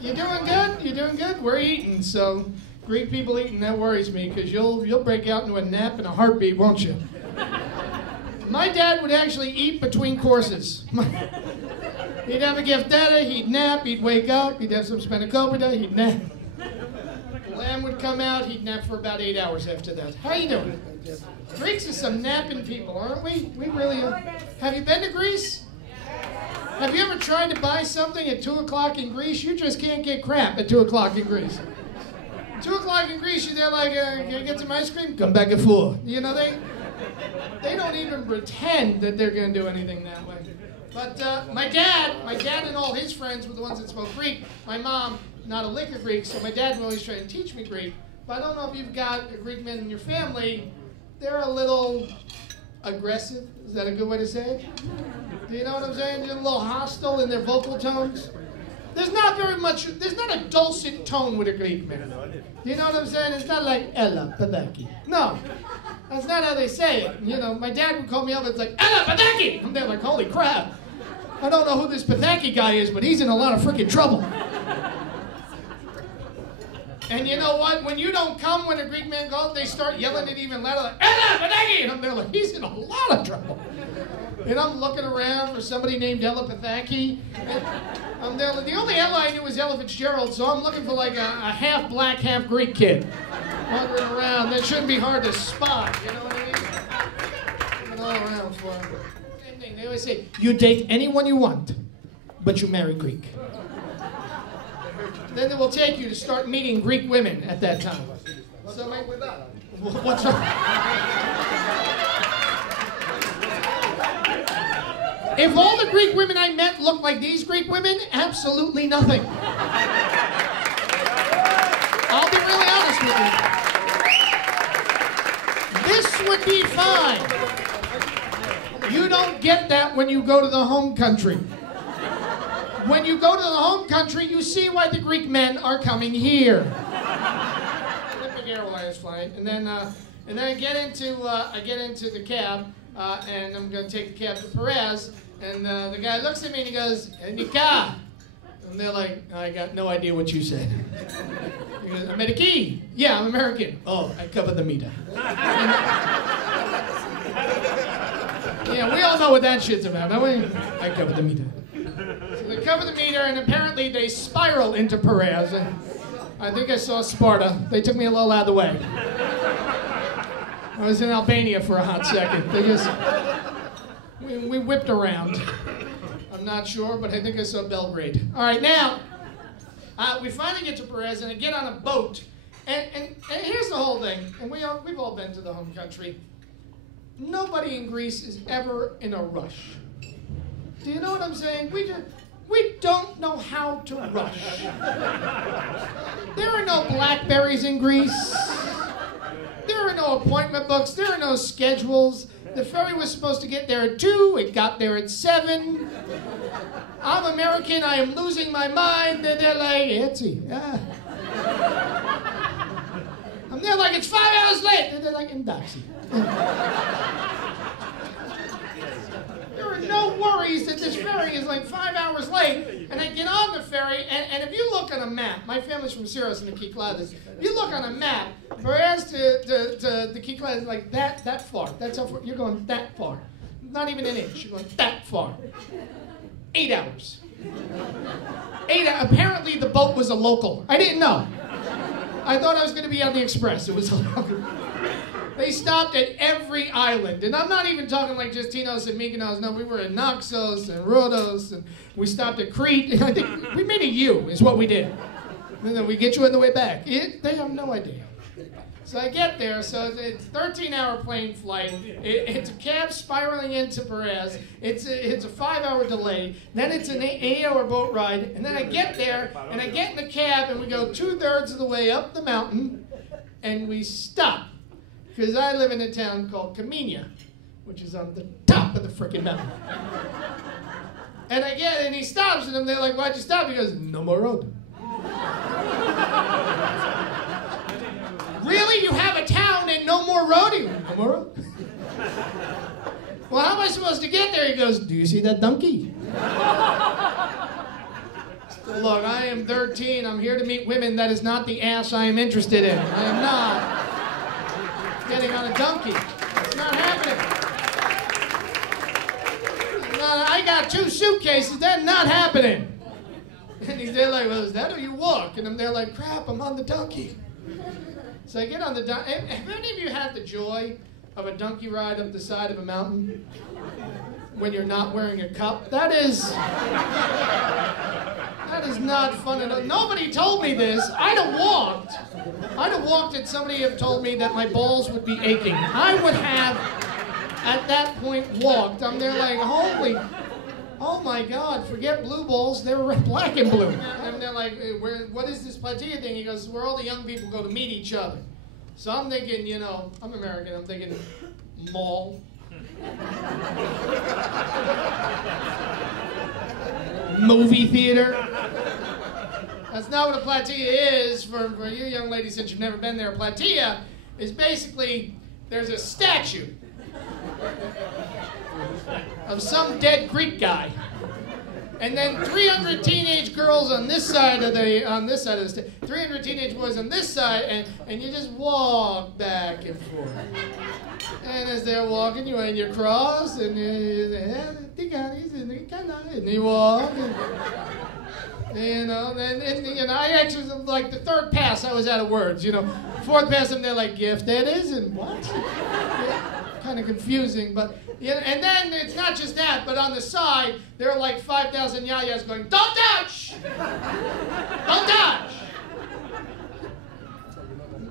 You doing good? You doing good? We're eating, so Greek people eating, that worries me, because you'll break out into a nap in a heartbeat, won't you? My dad would actually eat between courses. He'd have a giftetta, he'd nap, he'd wake up, he'd have some spanakopita, he'd nap. Lamb would come out, he'd nap for about 8 hours after that. How you doing? Greeks are some napping people, aren't we? We really are. Have you been to Greece? Have you ever tried to buy something at 2 o'clock in Greece? You just can't get crap at 2 o'clock in Greece. 2 o'clock in Greece, you're there like, can I get some ice cream? Come back at 4. You know, they don't even pretend that they're going to do anything that way. But my dad and all his friends were the ones that spoke Greek. My mom, not a lick of Greek, so my dad would always try to teach me Greek. But I don't know if you've got a Greek man in your family. They're a little aggressive. Is that a good way to say it? Do you know what I'm saying? They're a little hostile in their vocal tones. There's not a dulcet tone with a Greek man. Do you know what I'm saying? It's not like Ella Padaki. No, that's not how they say it. You know, my dad would call me up and it's like, Ella Padaki! I'm there like, holy crap. I don't know who this Padaki guy is, but he's in a lot of freaking trouble. And you know what? When you don't come when a Greek man goes, they start yelling it even louder, like, Ella Padaki! And I'm there like, he's in a lot of trouble. And I'm looking around for somebody named Ella Pathaki. I'm there, the only Ella I knew was Ella Fitzgerald, so I'm looking for like a half black, half Greek kid wandering around. That shouldn't be hard to spot, you know what I mean? Looking all around for him. Same thing, they always say, you date anyone you want, but you marry Greek. Then they will take you to start meeting Greek women at that time. So what's up? If all the Greek women I met looked like these Greek women, absolutely nothing. I'll be really honest with you. This would be fine. You don't get that when you go to the home country. When you go to the home country, you see why the Greek men are coming here. Big Airlines flight, and then I get into the cab, and I'm going to take the cab to Perez. And the guy looks at me and he goes, Nika. And they're like, I got no idea what you said. He goes, American? Yeah, I'm American. Oh, I cover the meter. Yeah, we all know what that shit's about, don't we? I cover the meter. So they cover the meter, and apparently they spiral into Perez. And I think I saw Sparta. They took me a little out of the way. I was in Albania for a hot second. They just... We whipped around. I'm not sure, but I think I saw Belgrade. All right, now, we finally get to Perez, and I get on a boat. And here's the whole thing, and we've all been to the home country. Nobody in Greece is ever in a rush. Do you know what I'm saying? We don't know how to rush. There are no Blackberries in Greece. There are no appointment books. There are no schedules. The ferry was supposed to get there at 2. It got there at 7. I'm American. I am losing my mind. They're like, Etsy. Yeah. I'm there like, it's 5 hours late. They're like, Indaxi. There are no worries that this ferry is like 5 hours late, and I get on the ferry, and if you look on a map, my family's from Syros and the Kykladas, if you look on a map, Perez to the Kykladas is like that far. That's how far, you're going that far. Not even an inch, you're going that far. 8 hours. Apparently the boat was a local. I didn't know. I thought I was going to be on the Express. It was a local. They stopped at every island. And I'm not even talking like just Tinos and Mykonos. No, we were in Naxos and Rhodos, and we stopped at Crete. I think we made a U is what we did. And then we get you on the way back. They have no idea. So I get there, so it's a 13-hour plane flight. It's a cab spiraling into Perez. It's a 5-hour delay. Then it's an 8-hour boat ride. And then I get there, and I get in the cab, and we go 2/3 of the way up the mountain, and we stop. Because I live in a town called Kamenia, which is on the top of the frickin' mountain. And I get it, and he stops, and they're like, why'd you stop? He goes, no more road. Really? You have a town and no more road? He goes, no more road. Well, how am I supposed to get there? He goes, do you see that donkey? Look, I am 13. I'm here to meet women. That is not the ass I am interested in. I am not getting on a donkey. It's not happening. I got 2 suitcases. That's not happening. And he's there like, well, is that how you walk? And I'm there like, crap, I'm on the donkey. So I get on the donkey. Have any of you had the joy of a donkey ride up the side of a mountain when you're not wearing a cup? That is not fun at all. Nobody told me this. I'd have walked and somebody had told me that my balls would be aching. I would have, at that point, walked. I'm there like, oh my God, forget blue balls, they were black and blue. And they're like, what is this Platilla thing? He goes, where all the young people go to meet each other. So I'm thinking, you know, I'm American, I'm thinking mall. Movie theater. That's not what a Platilla is. For you young ladies, since you've never been there, a Platilla is basically, there's a statue of some dead Greek guy, and then 300 teenage girls on this side of the stage, 300 teenage boys on this side, and you just walk back and forth. And as they're walking, you cross, and you walk, and I actually, like the 3rd pass, I was out of words, 4th pass, and they're like, gifted is, and what? Kind of confusing, but and then it's not just that, but on the side there are like 5,000 yayas going, don't touch! Don't touch!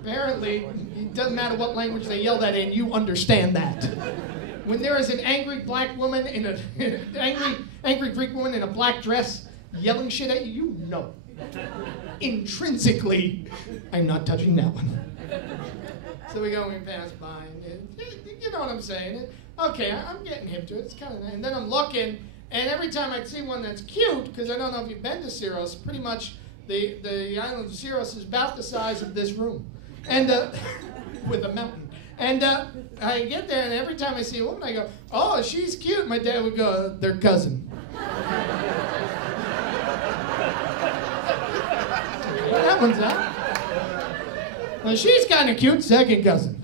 Apparently, it doesn't matter what language they yell that in, you understand that. When there is an angry black woman in an angry Greek woman in a black dress yelling shit at you, you know. Intrinsically, I'm not touching that one. So we go and we pass by, and you know what I'm saying. Okay, I'm getting hip to it. It's kind of nice. And then I'm looking, and every time I see one that's cute, because I don't know if you've been to Syros, pretty much the island of Syros is about the size of this room, and with a mountain. And I get there, and every time I see a woman, I go, oh, she's cute. My dad would go, their cousin. That one's out. Well, she's kind of cute, second cousin.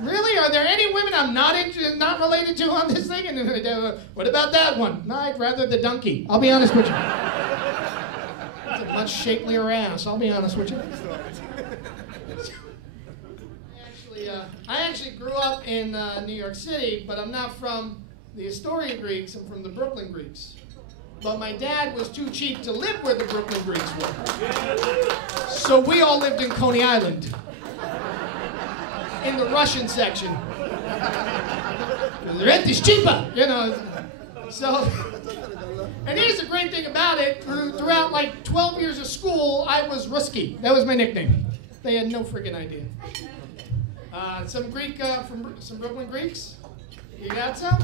Really? Are there any women I'm not related to on this thing? And what about that one? No, I'd rather the donkey. I'll be honest with you. It's a much shapelier ass, I'll be honest with you. I actually grew up in New York City, but I'm not from the Astoria Greeks, I'm from the Brooklyn Greeks. But my dad was too cheap to live where the Brooklyn Greeks were. So we all lived in Coney Island. In the Russian section. The rent is cheaper, So, and here's the great thing about it. Throughout like 12 years of school, I was Ruski. That was my nickname. They had no freaking idea. Some Greek, from some Brooklyn Greeks? You got some?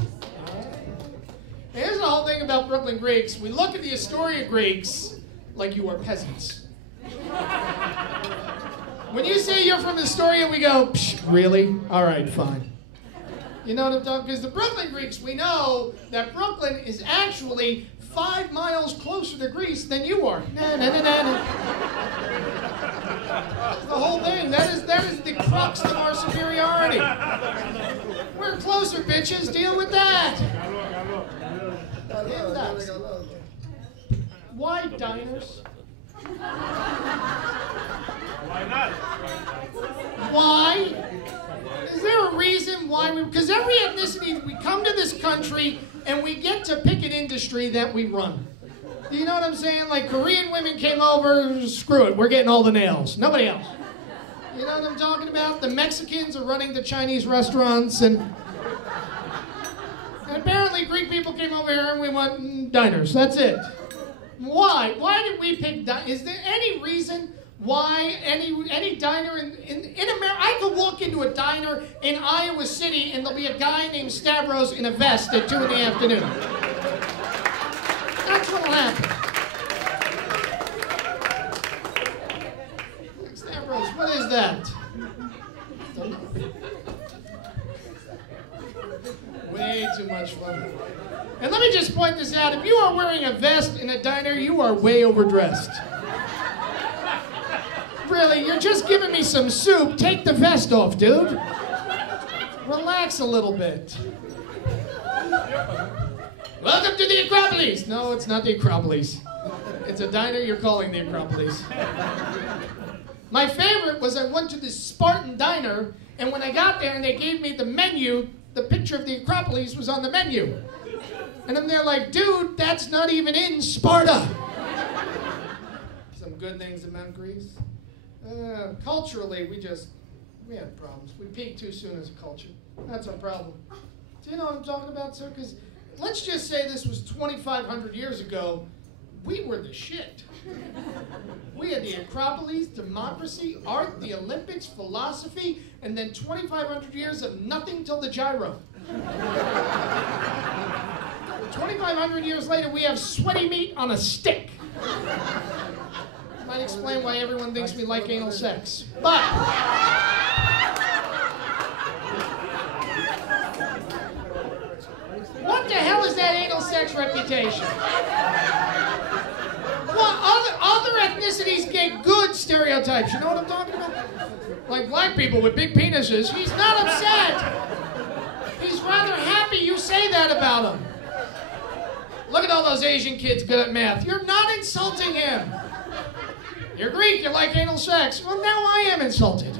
Here's the whole thing about Brooklyn Greeks. We look at the Astoria Greeks like you are peasants. When you say you're from Astoria, we go, psh, really? All right, fine. You know what I'm talking? Because the Brooklyn Greeks, we know that Brooklyn is actually 5 miles closer to Greece than you are. That's the whole thing. That is the crux of our superiority. We're closer, bitches. Deal with that. Why diners? Why not? Why? Is there a reason why because every ethnicity, we come to this country and we get to pick an industry that we run. You know what I'm saying? Like Korean women came over, screw it, we're getting all the nails. Nobody else. You know what I'm talking about? The Mexicans are running the Chinese restaurants and apparently Greek people came over here and we went diners. That's it. Why? Why did we pick diners? Is there any reason why any diner in America? I could walk into a diner in Iowa City and there'll be a guy named Stavros in a vest at 2 in the afternoon. That's what'll happen. Stavros, what is that? Way too much fun. And let me just point this out. If you are wearing a vest in a diner, you are way overdressed. Really, you're just giving me some soup. Take the vest off, dude. Relax a little bit. Welcome to the Acropolis. No, it's not the Acropolis. It's a diner you're calling the Acropolis. My favorite was I went to this Spartan diner, and when I got there and they gave me the menu, the picture of the Acropolis was on the menu. And I'm there like, dude, that's not even in Sparta. Some good things about Greece. Culturally, we had problems. We peaked too soon as a culture. That's our problem. Do you know what I'm talking about, sir? Because let's just say this was 2,500 years ago. We were the shit. We had the Acropolis, democracy, art, the Olympics, philosophy, and then 2,500 years of nothing till the gyro. 2,500 years later, we have sweaty meat on a stick. Might explain why everyone thinks we like anal sex. But what the hell is that anal sex reputation? Well, other ethnicities get good stereotypes. You know what I'm talking about? Like black people with big penises. He's not upset. He's rather happy you say that about him. Look at all those Asian kids good at math. You're not insulting him. You're Greek, you like anal sex. Well, now I am insulted.